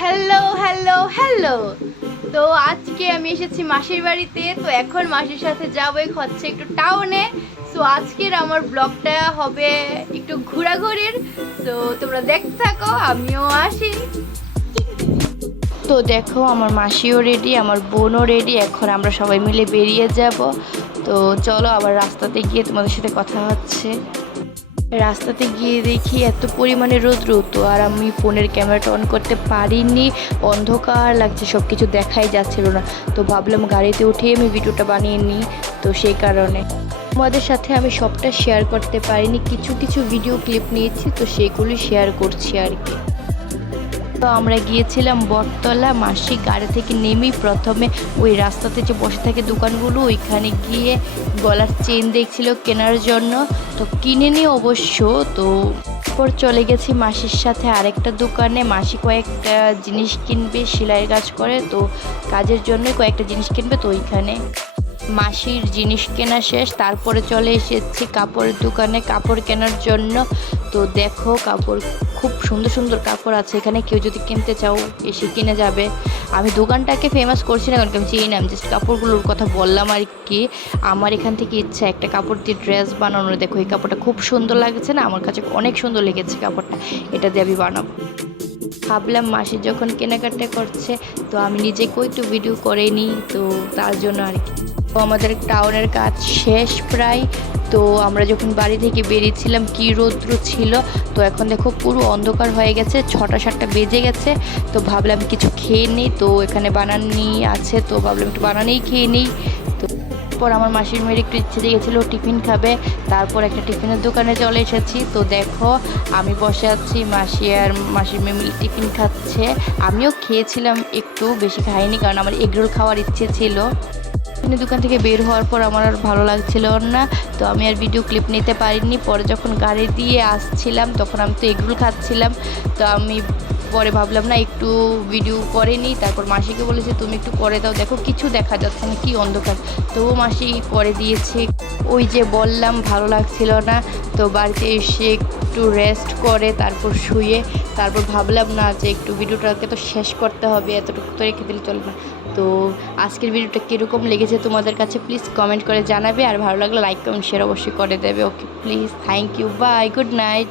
Hello hello hello. তো আজকে আমি এসেছি মাসির বাড়িতে। তো এখন মাসির সাথে যাবো হচ্ছে একটু টাউনে। সো আজকের আমার ব্লগটা হবে একটু ঘোরাঘুরির। সো তোমরা দেখতে থাকো, আমিও আসি। তো দেখো আমার মাসিও রেডি, আমার বোনও রেডি। এখন আমরা সবাই মিলে বেরিয়ে যাব। তো চলো আবার রাস্তাতে গিয়ে তোমাদের সাথে কথা হচ্ছে। রাস্তাতে গিয়ে দেখি এত পরিমাণে রৌদ্র, তো আর আমি ফোনের ক্যামেরাটা অন করতে পারিনি, অন্ধকার লাগছে, সব কিছু দেখাই যাচ্ছিল না। তো ভাবলাম গাড়িতে উঠেই আমি ভিডিওটা বানিয়ে নিই। তো সেই কারণে তোমাদের সাথে আমি সবটা শেয়ার করতে পারিনি, কিছু কিছু ভিডিও ক্লিপ নিয়েছি, তো সেগুলি শেয়ার করছি আর কি। তো আমরা গিয়েছিলাম বটতলা। মাসি গাড়ি থেকে নেমেই প্রথমে ওই রাস্তাতে যে বসে থাকে দোকানগুলো, ওইখানে গিয়ে গলার চেন দেখছিল কেনার জন্য। তো কিনে নি অবশ্য। তো পর চলে গেছি মাসির সাথে আরেকটা দোকানে। মাসি কয়েকটা জিনিস কিনবে, সেলাইয়ের কাজ করে, তো কাজের জন্য কয়েকটা জিনিস কিনবে। তো ওইখানে মাসির জিনিস কেনা শেষ, তারপরে চলে এসেছি কাপড়ের দোকানে কাপড় কেনার জন্য। তো দেখো কাপড়, খুব সুন্দর সুন্দর কাপড় আছে এখানে, কেউ যদি কিনতে চাও এসে কিনে যাবে। আমি দোকানটাকে ফেমাস করছি না, কারণ আমি চিনি না, আমি জাস্ট কাপড়গুলোর কথা বললাম আর কি। আমার এখান থেকে ইচ্ছা একটা কাপড় দিয়ে ড্রেস বানানোর। দেখো এই কাপড়টা খুব সুন্দর লাগছে না, আমার কাছে অনেক সুন্দর লেগেছে কাপড়টা, এটা দিয়ে আমি বানাবো। ভাবলাম মাসি যখন কেনাকাটা করছে, তো আমি নিজেকেও একটু ভিডিও করে নিই, তো তার জন্য আর কি। তো আমাদের টাউনের কাজ শেষ প্রায়। তো আমরা যখন বাড়ি থেকে বেরিয়েছিলাম কি রৌদ্র ছিল। তো এখন দেখো পুরো অন্ধকার হয়ে গেছে, 6টা-7টা বেজে গেছে। তো ভাবলাম কিছু খেয়ে নিই, তো এখানে বানানি আছে, তো ভাবলাম একটু বানানেই খেয়ে নিই। তো পর আমার মাসির মেয়ের একটু ইচ্ছে জেগেছিলো টিফিন খাবে, তারপর একটা টিফিনের দোকানে চলে এসেছি। তো দেখো আমি বসে আছি, মাসি আর মাসির মেয়ে মিলে টিফিন খাচ্ছে। আমিও খেয়েছিলাম, একটু বেশি খাইনি কারণ আমার এগরোল খাওয়ার ইচ্ছে ছিল। দোকান থেকে বের হওয়ার পর আমার আর ভালো লাগছিল না, তো আমি আর ভিডিও ক্লিপ নিতে পারিনি। পরে যখন গাড়ি দিয়ে আসছিলাম তখন আমি তো এগরোল খাচ্ছিলাম, তো আমি পরে ভাবলাম না একটু ভিডিও করে নিই। তারপর মাসিকে বলেছি তুমি একটু করে দাও, দেখো কিছু দেখা যাচ্ছে না, কি অন্ধকার। তো মাসি করে দিয়েছে। ওই যে বললাম ভালো লাগছিল না, তো বাড়িতে এসে একটু রেস্ট করে তারপর শুয়ে, তারপর ভাবলাম না যে একটু ভিডিওটাকে তো শেষ করতে হবে, এতটুকু তো রেখে দিলে চলবে না। তো আজকের ভিডিওটা কীরকম লেগেছে তোমাদের কাছে প্লিজ কমেন্ট করে জানাবে, আর ভালো লাগলে লাইক কমেন্ট শেয়ার অবশ্যই করে দেবে। Okay please, thank you, bye, good night.